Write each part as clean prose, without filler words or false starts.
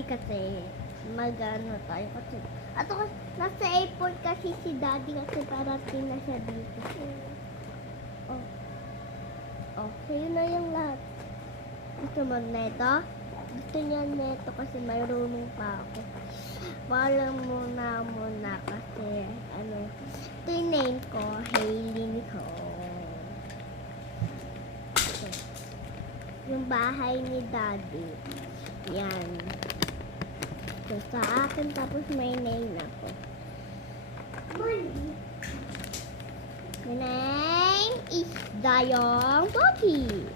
daddy kasi mag-ano tayo kasi. At nasa airport kasi si daddy kasi parating na siya dito. Oh. Oh, sa'yo na yung lahat. Gusto mo neto? Gusto niya neto kasi mayroon pa ako. Wala muna kasi ano, ito yung name ko, Hailey Nicole. So, yung bahay ni daddy. Yan. So, sa akin tapos may name ako. My name is Dayong Poppy.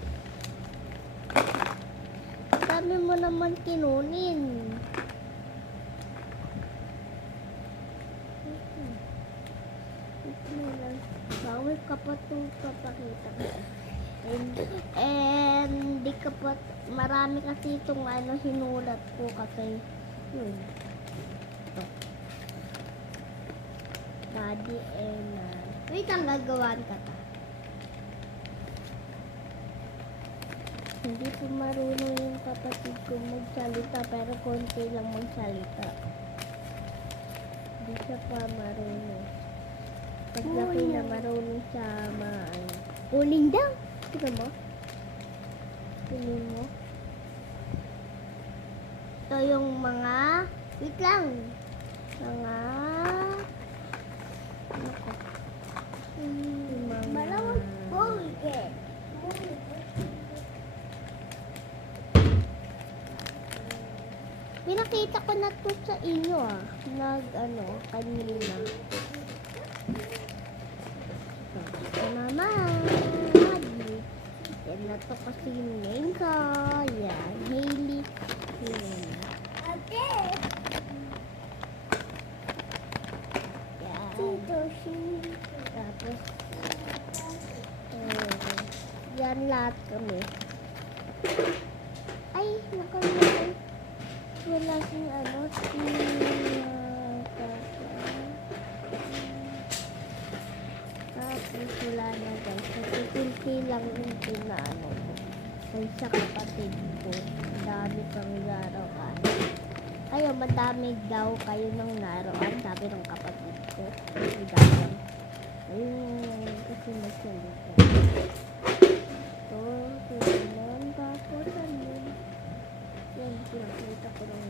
Sabi mo naman kinunin. Bawal ka pa itong papakita ko. And di ka pa, marami kasi itong ano, hinulat ko kasi yun. Ito. Daddy and wait lang, gagawan ka ta. Hindi po marunong yung kapatid ko magsalita, pero konti lang magsalita. Hindi siya pa marunong. Paglaki na marunong siya uling daw. Tignan mo. Tignan mo. Ito yung mga, wait lang. Mga, ano ko? Yung mga, malawag po, pinakita ko na to sa inyo kanina. Ito naman. Yan na to kasi yung name ko. Yan, Hailey. Yan. Yan. Tapos, yan lahat kami. Ay, nakalimutan. Wala sing tapos wala na guys. Kasi lang yung pinaano ko. Ay sa kapatid ko. Dami pang laruan. Kayo, madami daw kayo ng laruan. Sabi ng kapatid ko. Ayun. Ayun. Kasi magsalita. Ito. Tapos ano. Yan, pinakita ko lang.